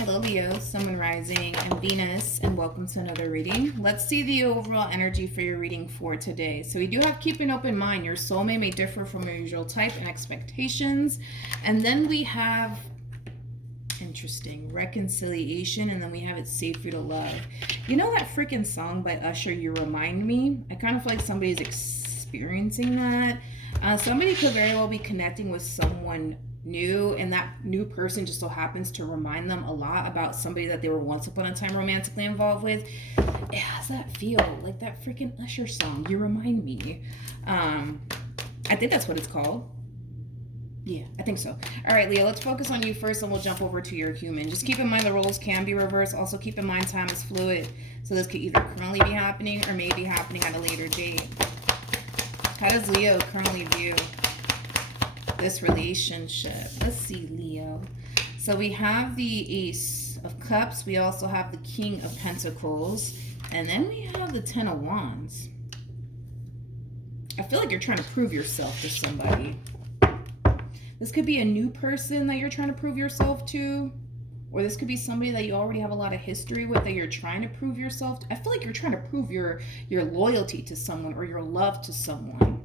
Hello, Leo, Sun, Moon, Rising, and Venus, and welcome to another reading. Let's see the overall energy for your reading for today. So we do have keep an open mind. Your soulmate may differ from your usual type and expectations. And then we have, interesting, reconciliation, and then we have it's safe for you to love. You know that freaking song by Usher, You Remind Me? I kind of feel like somebody's experiencing that. Somebody could very well be connecting with someone new, and that new person just so happens to remind them a lot about somebody that they were once upon a time romantically involved with. It has that feel, like that freaking Usher song, You Remind Me. I think that's what it's called. Yeah, I think so. All right, Leo, let's focus on you first, and we'll jump over to your human. Just keep in mind the roles can be reversed. Also keep in mind time is fluid, so this could either currently be happening or may be happening at a later date. How does Leo currently view this relationship? Let's see, Leo. So we have the Ace of Cups. We also have the King of Pentacles. And then we have the Ten of Wands. I feel like you're trying to prove yourself to somebody. This could be a new person that you're trying to prove yourself to. Or this could be somebody that you already have a lot of history with that you're trying to prove yourself to. I feel like you're trying to prove your loyalty to someone or your love to someone.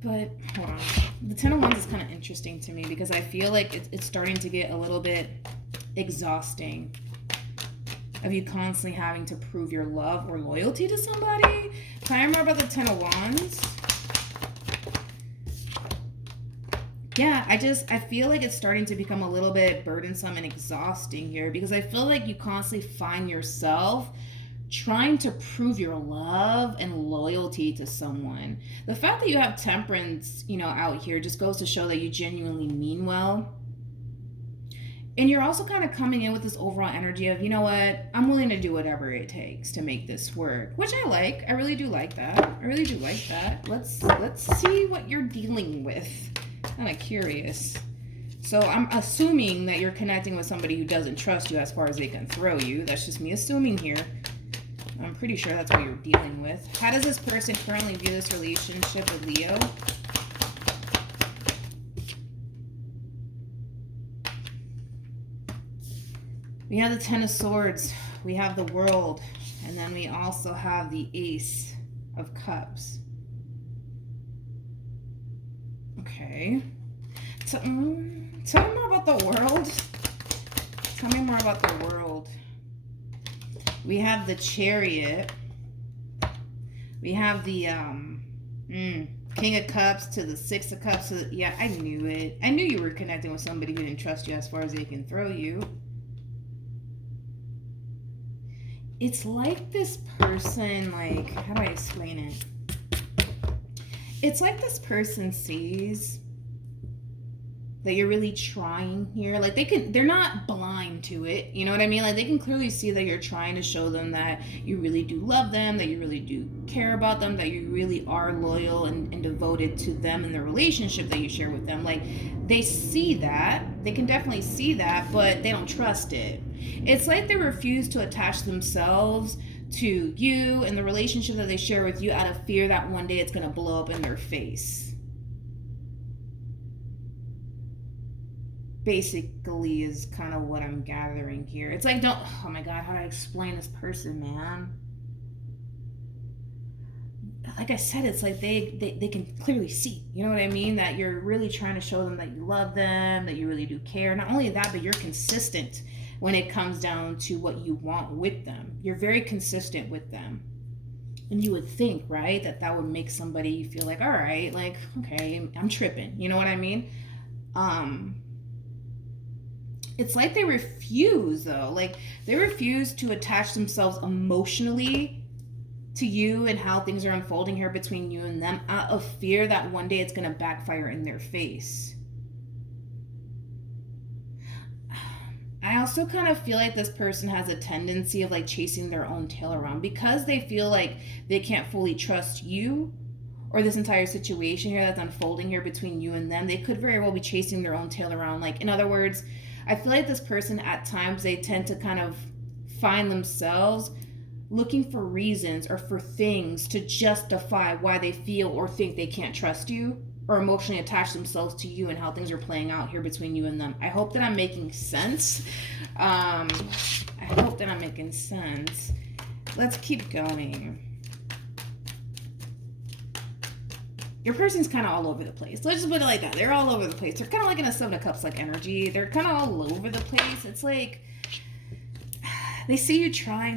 But hold on, the Ten of Wands is kind of interesting to me because I feel like it's starting to get a little bit exhausting of you constantly having to prove your love or loyalty to somebody. Can I remember about the Ten of Wands? Yeah, I feel like it's starting to become a little bit burdensome and exhausting here because I feel like you constantly find yourself trying to prove your love and loyalty to someone. The fact that you have Temperance, out here just goes to show that you genuinely mean well. And you're also kind of coming in with this overall energy of, you know what, I'm willing to do whatever it takes to make this work, which I like. I really do like that. I really do like that. Let's see what you're dealing with. Kind of curious. So I'm assuming that you're connecting with somebody who doesn't trust you as far as they can throw you. That's just me assuming here. I'm pretty sure that's what you're dealing with. How does this person currently view this relationship with Leo? We have the Ten of Swords. We have the World. And then we also have the Ace of Cups. Okay. Tell me more about the World. Tell me more about the World. We have the Chariot. We have the King of Cups to the Six of Cups. Yeah, I knew it. I knew you were connecting with somebody who didn't trust you as far as they can throw you. It's like this person, like, how do I explain it? It's like this person sees that you're really trying here. Like they're not blind to it. You know what I mean? Like they can clearly see that you're trying to show them that you really do love them, that you really do care about them, that you really are loyal and devoted to them and the relationship that you share with them. Like they see that. They can definitely see that, but they don't trust it. It's like they refuse to attach themselves to you and the relationship that they share with you out of fear that one day it's going to blow up in their face. Basically is kind of what I'm gathering here. It's like, oh my God, how do I explain this person, man? Like I said, it's like they can clearly see, you know what I mean? That you're really trying to show them that you love them, that you really do care. Not only that, but you're consistent when it comes down to what you want with them. You're very consistent with them. And you would think, right, that would make somebody feel like, all right, like, okay, I'm tripping. You know what I mean? It's like they refuse, though. Like, they refuse to attach themselves emotionally to you and how things are unfolding here between you and them out of fear that one day it's going to backfire in their face. I also kind of feel like this person has a tendency of, like, chasing their own tail around because they feel like they can't fully trust you or this entire situation here that's unfolding here between you and them. They could very well be chasing their own tail around. Like, in other words, I feel like this person at times, they tend to kind of find themselves looking for reasons or for things to justify why they feel or think they can't trust you. or emotionally attach themselves to you and how things are playing out here between you and them. I hope that I'm making sense. I hope that I'm making sense. Let's keep going. Your person's kind of all over the place. Let's just put it like that. They're all over the place. They're kind of like in a Seven of Cups like energy. They're kind of all over the place. It's like they see you trying,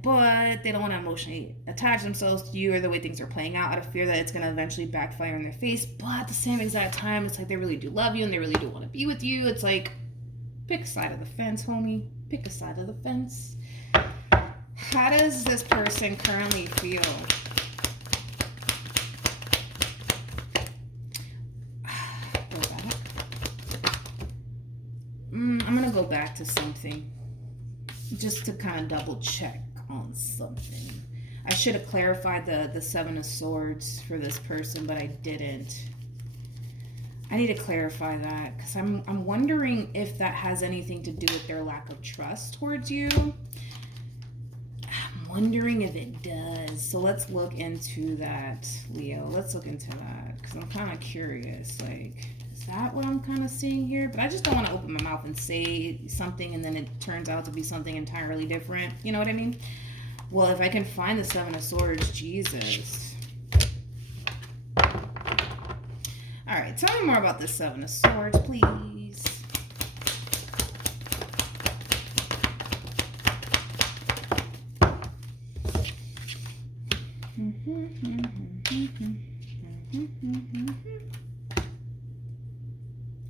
but they don't want to emotionally attach themselves to you or the way things are playing out of fear that it's going to eventually backfire in their face. But at the same exact time, it's like they really do love you and they really do want to be with you. It's like, pick a side of the fence, homie. Pick a side of the fence. How does this person currently feel? Go back. I'm going to go back to something. Just to kind of double check on something. I should have clarified the Seven of Swords for this person, but I didn't. I need to clarify that because I'm wondering if that has anything to do with their lack of trust towards you. I'm wondering if it does. So let's look into that, Leo. Let's look into that because I'm kind of curious. Like, is that what I'm kind of seeing here? But I just don't want to open my mouth and say something and then it turns out to be something entirely different. You know what I mean? Well, if I can find the Seven of Swords, Jesus. All right, tell me more about this Seven of Swords, please.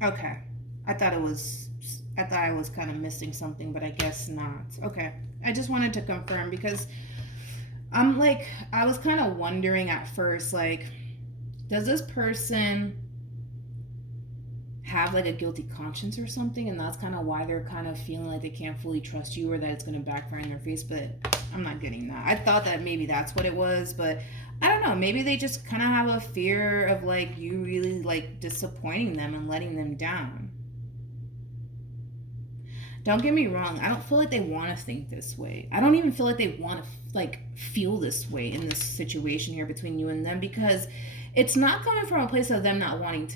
Okay. I thought I was kind of missing something, but I guess not. Okay. I just wanted to confirm because I was kind of wondering at first, like, does this person have like a guilty conscience or something? And that's kind of why they're kind of feeling like they can't fully trust you or that it's going to backfire in their face. But I'm not getting that. I thought that maybe that's what it was, but I don't know. Maybe they just kind of have a fear of like you really like disappointing them and letting them down. Don't get me wrong. I don't feel like they want to think this way. I don't even feel like they want to like feel this way in this situation here between you and them because it's not coming from a place of them not wanting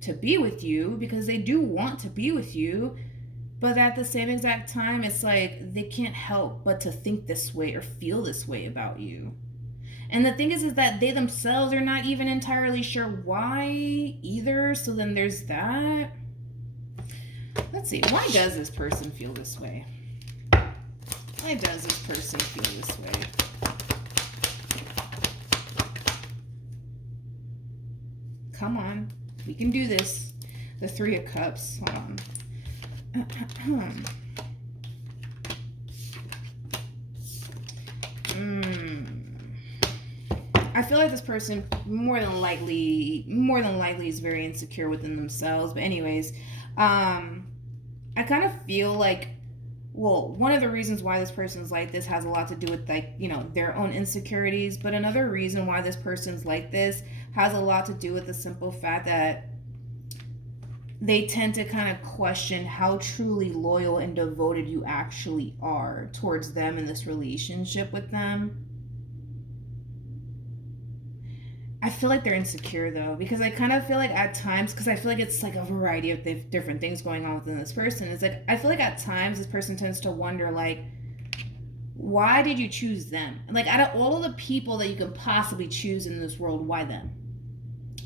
to be with you because they do want to be with you. But at the same exact time, it's like they can't help but to think this way or feel this way about you. And the thing is that they themselves are not even entirely sure why either. So then there's that. Let's see. Why does this person feel this way? Why does this person feel this way? Come on. We can do this. The Three of Cups. Hold on. I feel like this person more than likely is very insecure within themselves. But anyways, I kind of feel like, well, one of the reasons why this person's like this has a lot to do with like, you know, their own insecurities. But another reason why this person's like this has a lot to do with the simple fact that they tend to kind of question how truly loyal and devoted you actually are towards them in this relationship with them. I feel like they're insecure though, because I kind of feel like at times, because I feel like it's like a variety of different things going on within this person. It's like, I feel like at times this person tends to wonder like, why did you choose them? Like out of all of the people that you could possibly choose in this world, why them?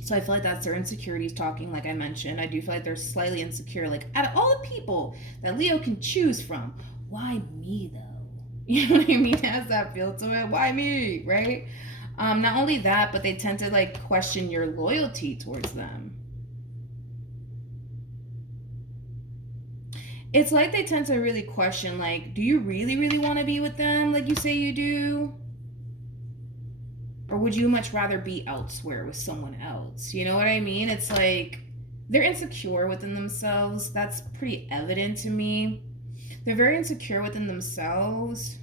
So I feel like that's their insecurities talking, like I mentioned. I do feel like they're slightly insecure. Like, out of all the people that Leo can choose from, why me, though? You know what I mean? Has that feel to it? Why me, right? Not only that, but they tend to, like, question your loyalty towards them. It's like they tend to really question, like, do you really, really want to be with them like you say you do? Or would you much rather be elsewhere with someone else? You know what I mean? It's like they're insecure within themselves. That's pretty evident to me. They're very insecure within themselves.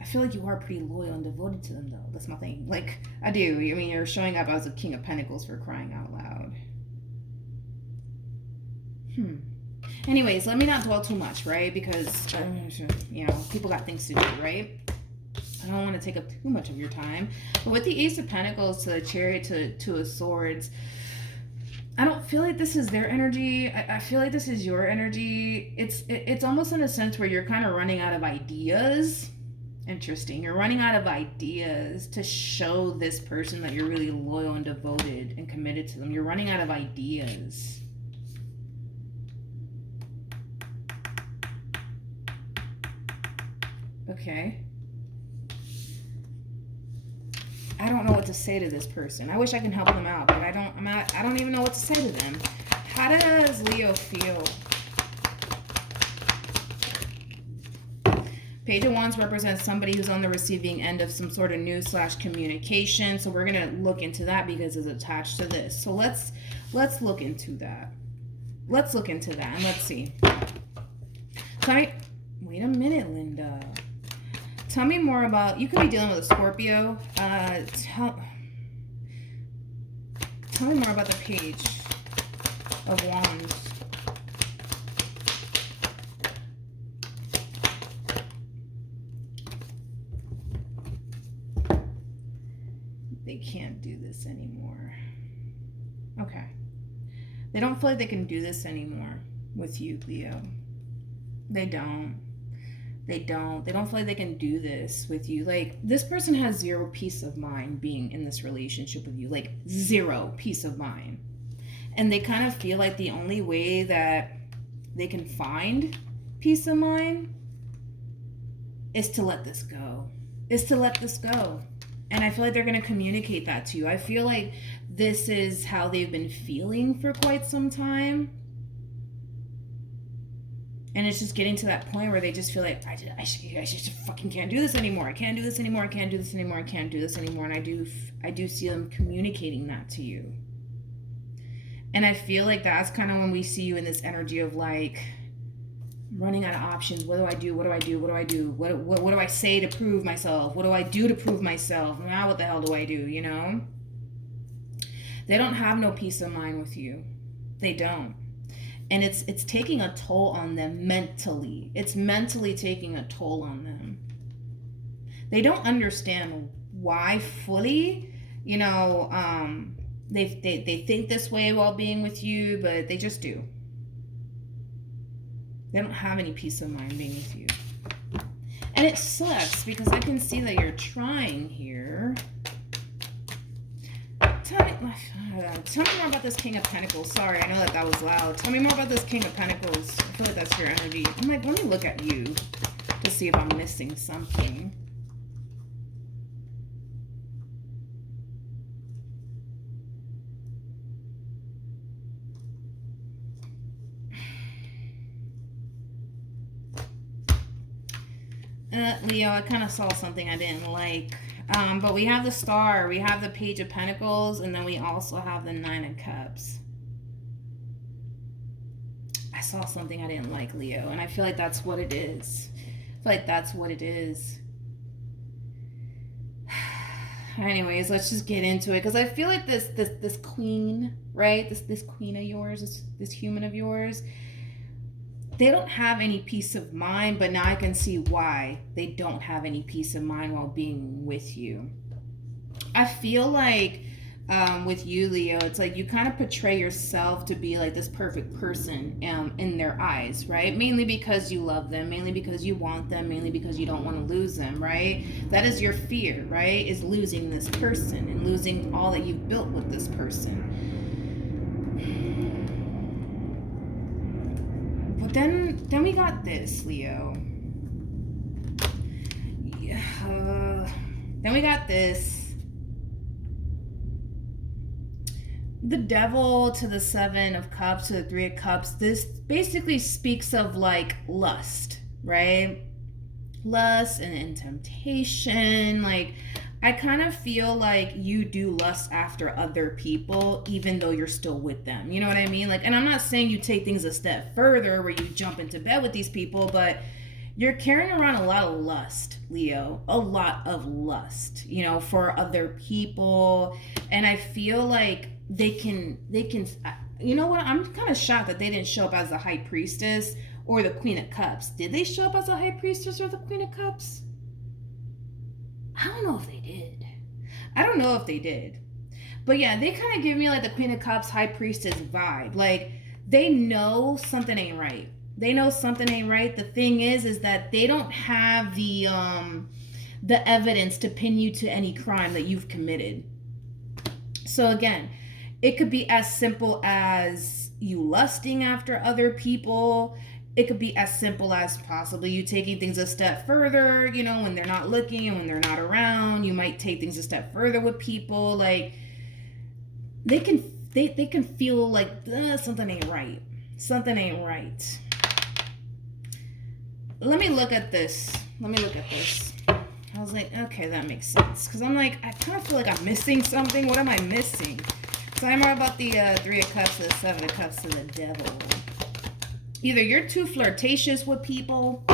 I feel like you are pretty loyal and devoted to them, though. That's my thing. Like, I do. I mean, you're showing up as a King of Pentacles for crying out loud. Anyways, let me not dwell too much, right? Because, you know, people got things to do, right? I don't want to take up too much of your time. But with the Ace of Pentacles to the Chariot to Two of Swords, I don't feel like this is their energy. I feel like this is your energy. It's almost in a sense where you're kind of running out of ideas. Interesting. You're running out of ideas to show this person that you're really loyal and devoted and committed to them. You're running out of ideas. Okay. I don't know what to say to this person. I wish I can help them out, but I don't even know what to say to them. How does Leo feel? Page of Wands represents somebody who's on the receiving end of some sort of news/communication. So we're going to look into that because it's attached to this. So let's look into that. Let's look into that and let's see. Wait a minute, Linda. Tell me more about, you could be dealing with a Scorpio. Tell me more about the Page of Wands. They can't do this anymore. Okay. They don't feel like they can do this anymore with you, Leo. They don't. They don't feel like they can do this with you. Like, this person has zero peace of mind being in this relationship with you. Like, zero peace of mind. And they kind of feel like the only way that they can find peace of mind is to let this go. And I feel like they're going to communicate that to you. I feel like this is how they've been feeling for quite some time. And it's just getting to that point where they just feel like, I just fucking can't do this anymore. I can't do this anymore. I can't do this anymore. I can't do this anymore. And I do see them communicating that to you. And I feel like that's kind of when we see you in this energy of like running out of options. What do I do? What do I do? What do I do? What do I say to prove myself? What do I do to prove myself? Now what the hell do I do? You know? They don't have no peace of mind with you. They don't. And it's taking a toll on them mentally. It's mentally taking a toll on them. They don't understand why fully. You know, they think this way while being with you, but they just do. They don't have any peace of mind being with you. And it sucks because I can see that you're trying here. Tell me more about this King of Pentacles. Sorry, I know that was loud. Tell me more about this King of Pentacles. I feel like that's your energy. I'm like, let me look at you to see if I'm missing something. Leo, I kind of saw something I didn't like. But we have the Star, we have the Page of Pentacles, and then we also have the Nine of Cups. I saw something I didn't like, Leo, and I feel like that's what it is. I feel like that's what it is. Anyways, let's just get into it, because I feel like this queen, right? This queen of yours, this human of yours, they don't have any peace of mind, but now I can see why they don't have any peace of mind while being with you. I feel like with you, Leo, it's like you kind of portray yourself to be like this perfect person in their eyes, right? Mainly because you love them, mainly because you want them, mainly because you don't want to lose them, right? That is your fear, right? Is losing this person and losing all that you've built with this person. But then we got this, Leo. Yeah. Then we got this. The Devil to the Seven of Cups to the Three of Cups. This basically speaks of like lust, right? Lust and temptation. Like, I kind of feel like you do lust after other people, even though you're still with them. You know what I mean? Like, and I'm not saying you take things a step further where you jump into bed with these people, but you're carrying around a lot of lust, Leo. A lot of lust, you know, for other people. And I feel like they can, you know what? I'm kind of shocked that they didn't show up as the High Priestess or the Queen of Cups. Did they show up as the High Priestess or the Queen of Cups? I don't know if they did. I don't know if they did. But yeah, they kind of give me like the Queen of Cups, High Priestess vibe. Like, they know something ain't right. They know something ain't right. The thing is that they don't have the evidence to pin you to any crime that you've committed. So again, it could be as simple as you lusting after other people. It could be as simple as possibly you taking things a step further, you know, when they're not looking and when they're not around. You might take things a step further with people. Like, they can feel like something ain't right. Something ain't right. Let me look at this. I was like, okay, that makes sense. Because I'm like, I kind of feel like I'm missing something. What am I missing? So I'm more about the Three of Cups to the Seven of Cups to the Devil. Either you're too flirtatious with people,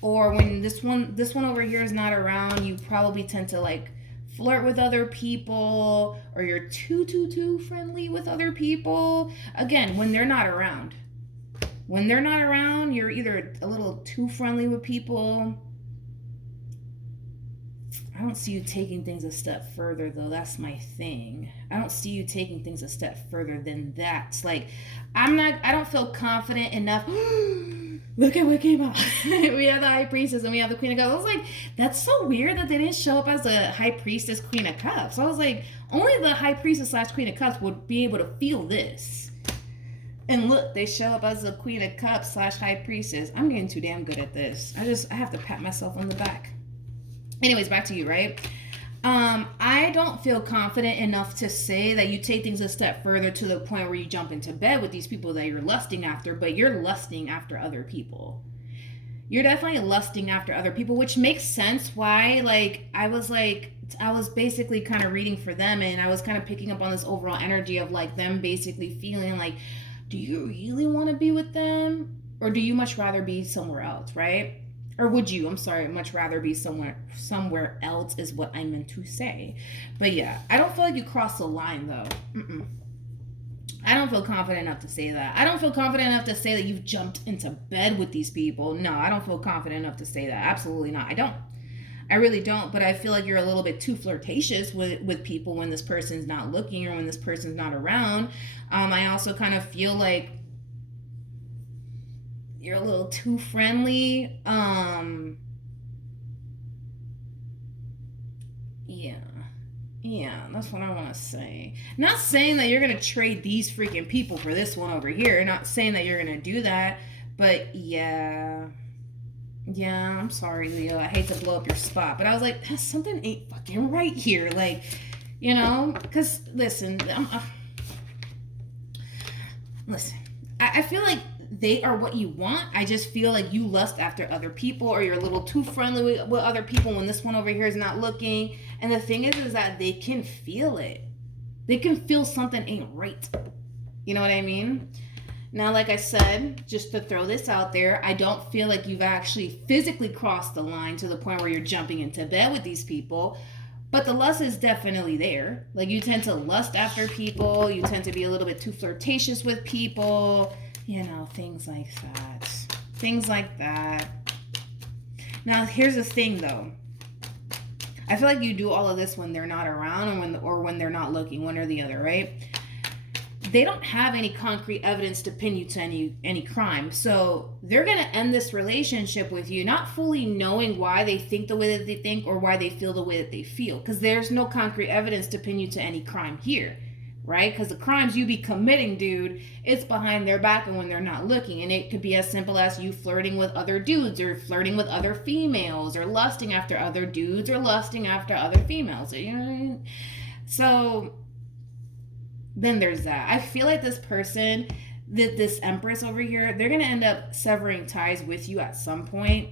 or when this one over here is not around, you probably tend to like flirt with other people, or you're too friendly with other people. Again, when they're not around. When they're not around, you're either a little too friendly with people. I don't see you taking things a step further, though. That's my thing. I don't see you taking things a step further than that. Like, I don't feel confident enough. Look at what came out. We have the High Priestess and we have the Queen of Cups. I was like, that's so weird that they didn't show up as a High Priestess, Queen of Cups. I was like, only the High Priestess / Queen of Cups would be able to feel this. And look, they show up as the Queen of Cups / High Priestess. I'm getting too damn good at this. I have to pat myself on the back. Anyways, back to you, right? I don't feel confident enough to say that you take things a step further to the point where you jump into bed with these people that you're lusting after, but you're lusting after other people. You're definitely lusting after other people, which makes sense why, I was basically kind of reading for them, and I was kind of picking up on this overall energy of like them basically feeling like, do you really want to be with them? Or do you much rather be somewhere else, right? Or would you, much rather be somewhere else is what I meant to say. But yeah, I don't feel like you crossed the line though. I don't feel confident enough to say that. I don't feel confident enough to say that you've jumped into bed with these people. No, I don't feel confident enough to say that. Absolutely not. I don't. I really don't. But I feel like you're a little bit too flirtatious with people when this person's not looking or when this person's not around. I also kind of feel like you're a little too friendly. Yeah, that's what I want to say. Not saying that you're going to trade these freaking people for this one over here. Not saying that you're going to do that. But yeah, I'm sorry, Leo. I hate to blow up your spot. But I was like, something ain't fucking right here. Like, you know, because listen, I feel like they are what you want. I just feel like you lust after other people, or you're a little too friendly with other people when this one over here is not looking. And the thing is that they can feel it. They can feel something ain't right. You know what I mean? Now, like I said, just to throw this out there, I don't feel like you've actually physically crossed the line to the point where you're jumping into bed with these people. But the lust is definitely there. Like, you tend to lust after people. You tend to be a little bit too flirtatious with people. You know, things like that. Now, here's the thing, though. I feel like you do all of this when they're not around or when they're not looking, one or the other, right? They don't have any concrete evidence to pin you to any crime. So they're going to end this relationship with you, not fully knowing why they think the way that they think or why they feel the way that they feel. Because there's no concrete evidence to pin you to any crime here. Right? Because the crimes you be committing, dude, it's behind their back and when they're not looking. And it could be as simple as you flirting with other dudes or flirting with other females or lusting after other dudes or lusting after other females. You know what I mean? So then there's that. I feel like this person, this Empress over here, they're going to end up severing ties with you at some point.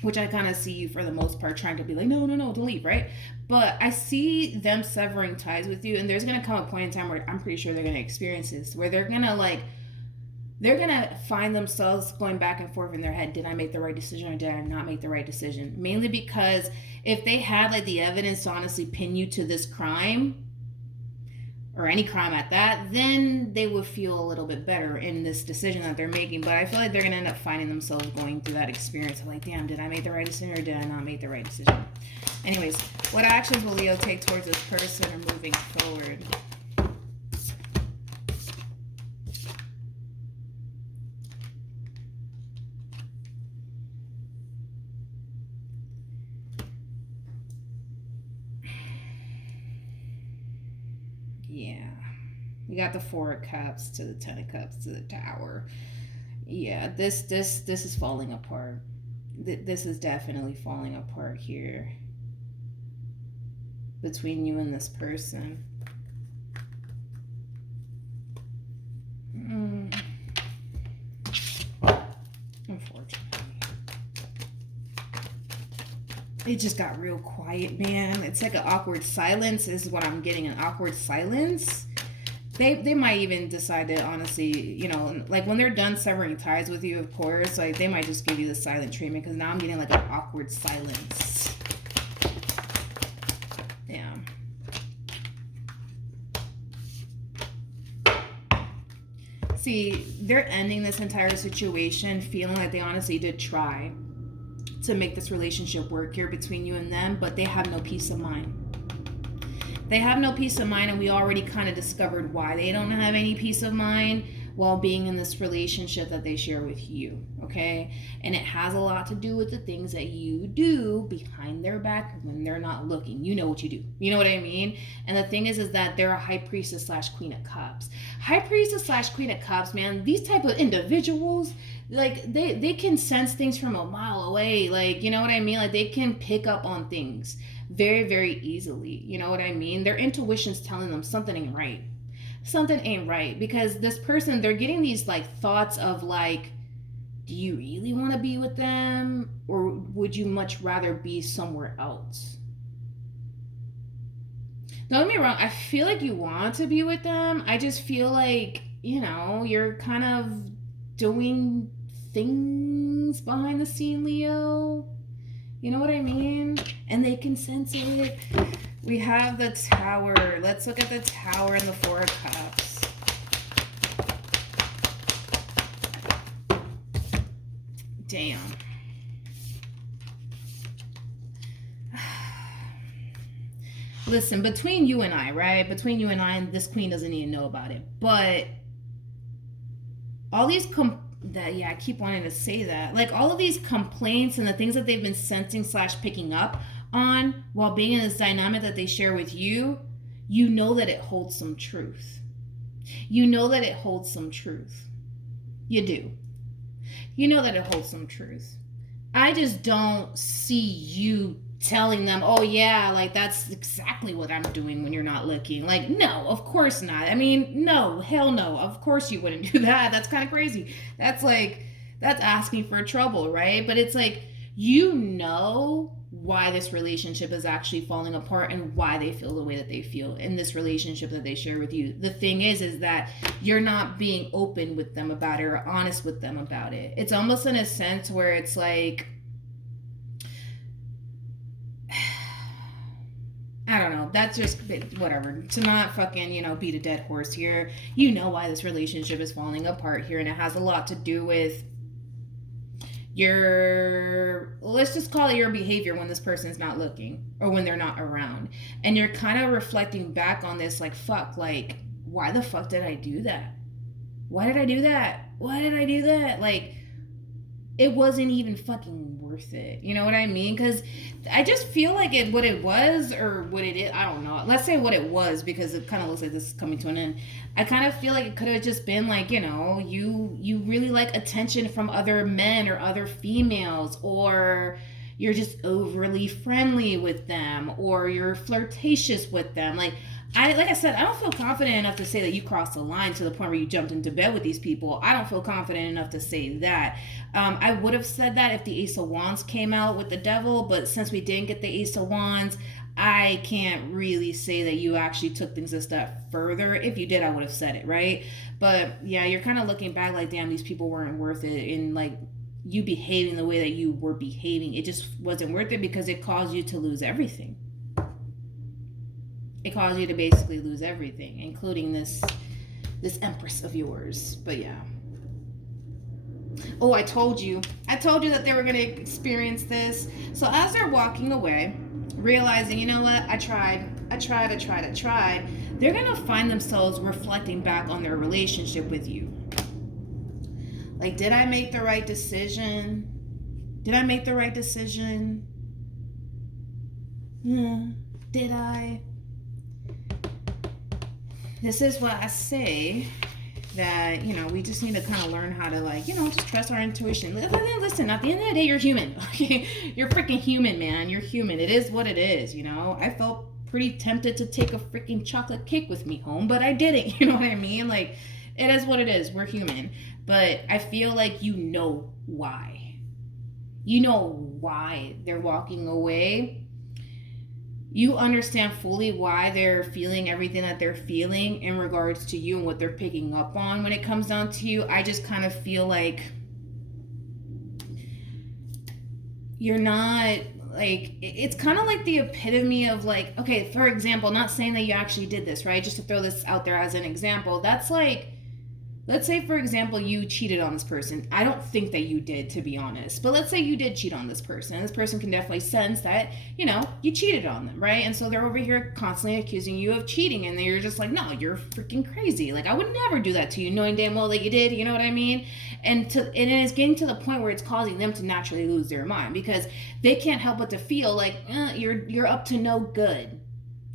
Which I kind of see you for the most part trying to be like, no, don't leave, right? But I see them severing ties with you, and there's going to come a point in time where I'm pretty sure they're going to experience this, where they're going to find themselves going back and forth in their head. Did I make the right decision or did I not make the right decision? Mainly because if they had like the evidence to honestly pin you to this crime, or any crime at that, then they would feel a little bit better in this decision that they're making. But I feel like they're going to end up finding themselves going through that experience of like, damn, did I make the right decision or did I not make the right decision? Anyways, what actions will Leo take towards this person or moving forward? Yeah. We got the 4 of Cups to the 10 of Cups to the Tower. Yeah, this is falling apart. This is definitely falling apart here between you and this person. Unfortunately. It just got real quiet, man. It's like an awkward silence is what I'm getting, an awkward silence. They might even decide to honestly, you know, like when they're done severing ties with you, of course, like they might just give you the silent treatment because now I'm getting like an awkward silence. Damn. See, they're ending this entire situation feeling like they honestly did try to make this relationship work here between you and them, but they have no peace of mind. They have no peace of mind, and we already kind of discovered why they don't have any peace of mind while being in this relationship that they share with you, okay? And it has a lot to do with the things that you do behind their back when they're not looking. You know what you do. You know what I mean? And the thing is that they're a High Priestess / Queen of Cups. High Priestess / Queen of Cups, man, these type of individuals, like they can sense things from a mile away. Like, you know what I mean? Like they can pick up on things very, very easily. You know what I mean? Their intuition's telling them something ain't right. Something ain't right, because this person, they're getting these like thoughts of like, do you really want to be with them, or would you much rather be somewhere else? Don't get me wrong, I feel like you want to be with them. I just feel like, you know, you're kind of doing things behind the scene, Leo. You know what I mean? And they can sense it. We have the Tower. Let's look at the Tower and the 4 of Cups. Damn. Listen, between you and I, right? Between you and I, and this queen doesn't even know about it. But all these I keep wanting to say that. Like all of these complaints and the things that they've been sensing / picking up on while being in this dynamic that they share with you, you know that it holds some truth. You know that it holds some truth. You do. You know that it holds some truth. I just don't see you telling them, oh yeah, like that's exactly what I'm doing when you're not looking. Like, no, of course not. I mean, no, hell no. Of course you wouldn't do that. That's kind of crazy. That's asking for trouble, right? But it's like, you know why this relationship is actually falling apart and why they feel the way that they feel in this relationship that they share with you. The thing is that you're not being open with them about it or honest with them about it. It's almost in a sense where it's like, I don't know. That's just whatever. To not fucking, you know, beat a dead horse here. You know why this relationship is falling apart here, and it has a lot to do with let's just call it your behavior when this person's not looking or when they're not around. And you're kind of reflecting back on this like, fuck, like, why the fuck did I do that? Why did I do that? Why did I do that? Like, it wasn't even fucking worth it. You know what I mean? Because I just feel like what it was or what it is, I don't know. Let's say what it was, because it kind of looks like this is coming to an end. I kind of feel like it could have just been like, you know, you really like attention from other men or other females, or you're just overly friendly with them, or you're flirtatious with them. Like I said, I don't feel confident enough to say that you crossed the line to the point where you jumped into bed with these people. I don't feel confident enough to say that. I would have said that if the Ace of Wands came out with the Devil, but since we didn't get the Ace of Wands, I can't really say that you actually took things a step further. If you did, I would have said it, right? But yeah, you're kind of looking back like, damn, these people weren't worth it. And like, you behaving the way that you were behaving, it just wasn't worth it because it caused you to lose everything. It caused you to basically lose everything, including this Empress of yours. But yeah. Oh, I told you that they were going to experience this. So as they're walking away, realizing, you know what, I tried. They're going to find themselves reflecting back on their relationship with you. Like, did I make the right decision? Did I make the right decision? Did I? This is what I say, that, you know, we just need to kind of learn how to, like, you know, just trust our intuition. Listen, at the end of the day, you're human. Okay? You're freaking human, man. You're human. It is what it is, you know? I felt pretty tempted to take a freaking chocolate cake with me home, but I didn't. You know what I mean? Like, it is what it is. We're human. But I feel like you know why. You know why they're walking away. You understand fully why they're feeling everything that they're feeling in regards to you and what they're picking up on when it comes down to you. I just kind of feel like you're not, like, it's kind of like the epitome of, like, okay, for example, not saying that you actually did this, right? Just to throw this out there as an example, that's like, let's say, for example, you cheated on this person. I don't think that you did, to be honest. But let's say you did cheat on this person. And this person can definitely sense that, you know, you cheated on them, right? And so they're over here constantly accusing you of cheating. And you're just like, no, you're freaking crazy. Like, I would never do that to you, knowing damn well that you did. You know what I mean? And it is getting to the point where it's causing them to naturally lose their mind. Because they can't help but to feel like, you're up to no good.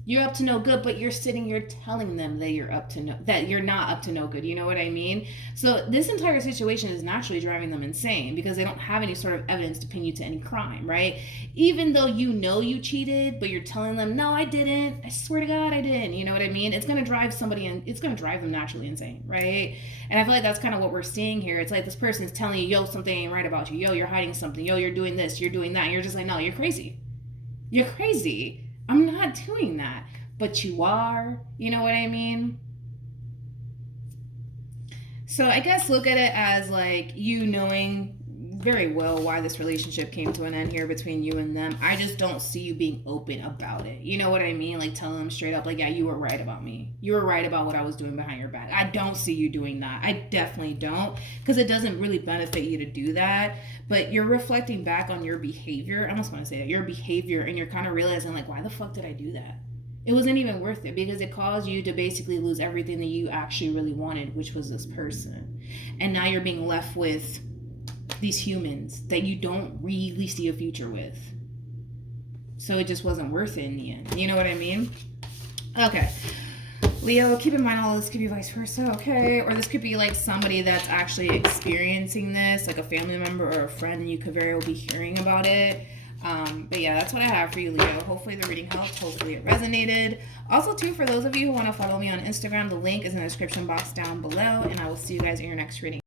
You're up to no good, but you're sitting here telling them that you're not up to no good. You know what I mean? So this entire situation is naturally driving them insane because they don't have any sort of evidence to pin you to any crime, right? Even though you know you cheated, but you're telling them, no, I didn't. I swear to God, I didn't. You know what I mean? It's going to drive somebody in. It's going to drive them naturally insane, right? And I feel like that's kind of what we're seeing here. It's like this person's telling you, yo, something ain't right about you. Yo, you're hiding something. Yo, you're doing this. You're doing that. And you're just like, no, you're crazy. You're crazy. I'm not doing that, but you are, you know what I mean? So I guess look at it as like you knowing very well why this relationship came to an end here between you and them. I just don't see you being open about it. You know what I mean? Like telling them straight up, like, yeah, you were right about me. You were right about what I was doing behind your back. I don't see you doing that. I definitely don't, because it doesn't really benefit you to do that. But you're reflecting back on your behavior. I almost want to say that, your behavior, and you're kind of realizing, like, why the fuck did I do that? It wasn't even worth it, because it caused you to basically lose everything that you actually really wanted, which was this person. And now you're being left with these humans that you don't really see a future with. So it just wasn't worth it in the end. You know what I mean? Okay. Leo, keep in mind all this could be vice versa, okay? Or this could be like somebody that's actually experiencing this, like a family member or a friend, and you could very well be hearing about it. But yeah, that's what I have for you, Leo. Hopefully the reading helped. Hopefully it resonated. Also, too, for those of you who want to follow me on Instagram, the link is in the description box down below, and I will see you guys in your next reading.